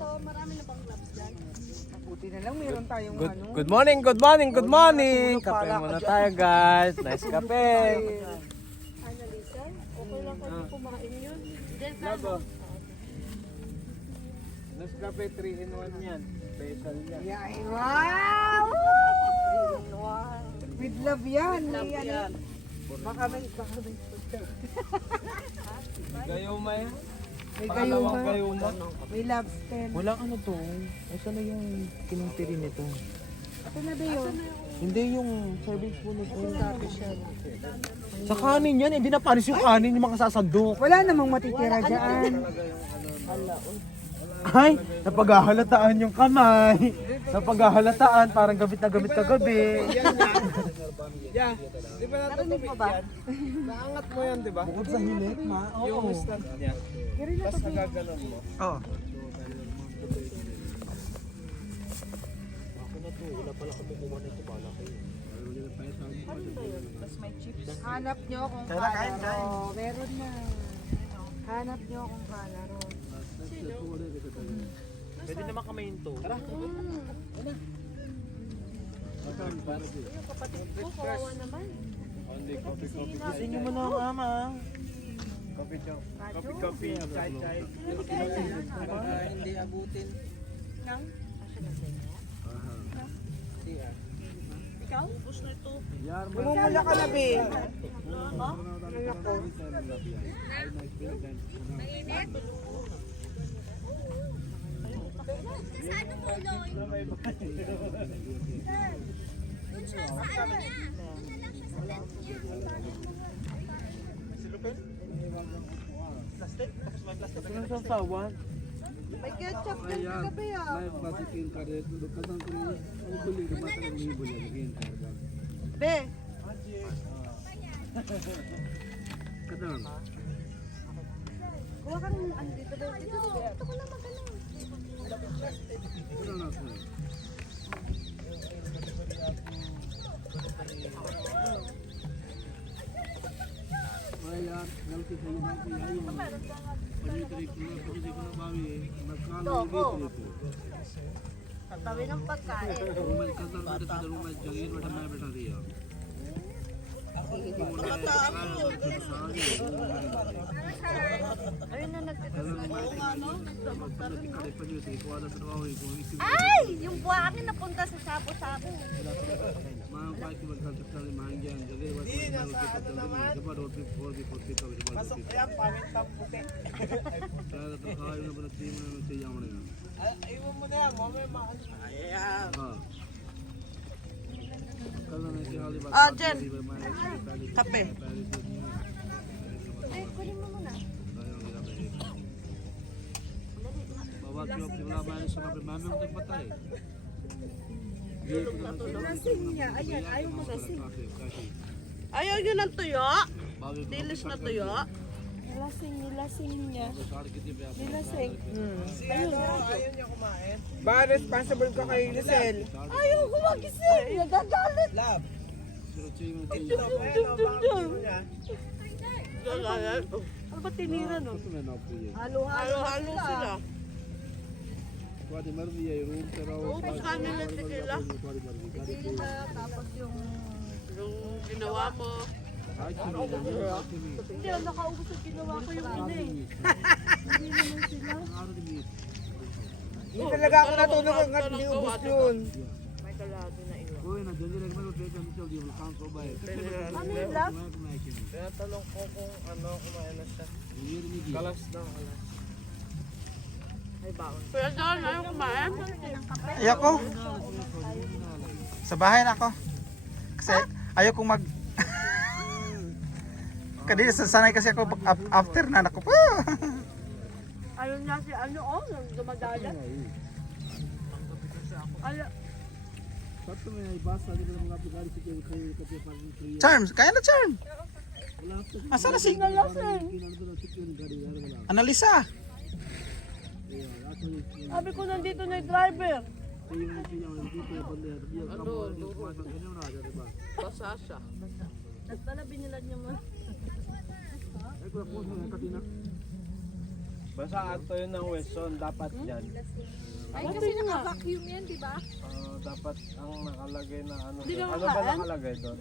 marami na bang gloves dyan? Buti na lang meron tayong ano. Good morning, good morning, good morning. Kape muna tayo guys. Nice kape. Annalisa, okay lang kasi kumain yun. Then, Lago. Nice kape 3 in 1 yan. Special yan. Yeah, wow! With love yan. love yan. Baka may Gayuma yan. may Pangalawang gayuma. gayuma. May lobster. Walang ano to. Ay, saan na yung kinintiri nito? Ito na ba yun? Hindi yung serving spoon nito. Sa kanin yan, hindi na panis yung kanin, yung mga sasandok. Wala namang matitira dyan. Ay, napaghahalataan yung kamay. Napaghahalataan, parang gamit na gamit kagabi. Yeah. Di ba narinig mo ba? Naangat mo yan, di ba? Bukod sa hilit, ma. Yung stand niya. Tapos nagaganon mo. Oo. Hanap nyo kung kalaro. Meron na. Hanap nyo kung kalaro. Pwede naman kamayin to. Tara. Yung kapatid ko, kawawa naman. Kasi nyo mo na ang ama. Coffee. Chai. Hindi abutin. Nang? Ikaw? Ubus na ito. Bumumula ka na, be. Sa ano mo, Loy? Doon siya sa ano niya. Doon na lang siya sa tent niya. Ano sa sawan? May ketchup din kagabi ah. Be. Kuha kang ano dito, be. Ito ko lang magano. Tatawi ng pagkain. Ayun na nagtitas na. Oo nga no. Ay! Yung buhangin napunta sa sabo-sabo. Pasok yan, pangit ng puti. Iwan mo na yan, mamaya maano. Ayan. Ah, Jen. Kape. Eh, kunin mo muna. Lasing niya. Ayan, ayaw mo lasing. Ayaw yun ng tuyo. Dilis na tuyo. Nilasing niya. Nilasing. Ayaw niya kumain. Ba, responsible ka kay Lisel. Ayaw ko magising. Nagagalit. Lab. Nagagalit. Ano ba tinira no? Halo-halo sila. Ubus ka nila tequila. Tapos yung... Ginawa mo. Hindi, nakaubos ang ginawa ko yung ina eh. Hindi naman sila. Hindi talaga ako natulog hanggat hindi ubus yun. May kalado na iwan. Ano yung love? Kaya talong ko kung ano kumain na siya. Kalas daw, kalas. Ay, baon. Kaya doon, ayaw kumain. Ayoko. Sa bahay na ako. Kasi ayoko mag... Kanina sanay kasi ako after na ako pa. Ayaw niya si ano, oh, dumadalat. Ayaw. Charms, kaya na Charm. Asa na si Annalisa? Sabi ko nandito na yung driver. Basa siya. Nagpala binilan niya mo. Basta ato yun ng Wesson, dapat yan. Ay, kasi naka-vacuum yan, di ba? Dapat ang nakalagay na ano. Hindi doon. ka Ano ba makaan? nakalagay doon?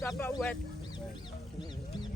Dapat wet. Wet.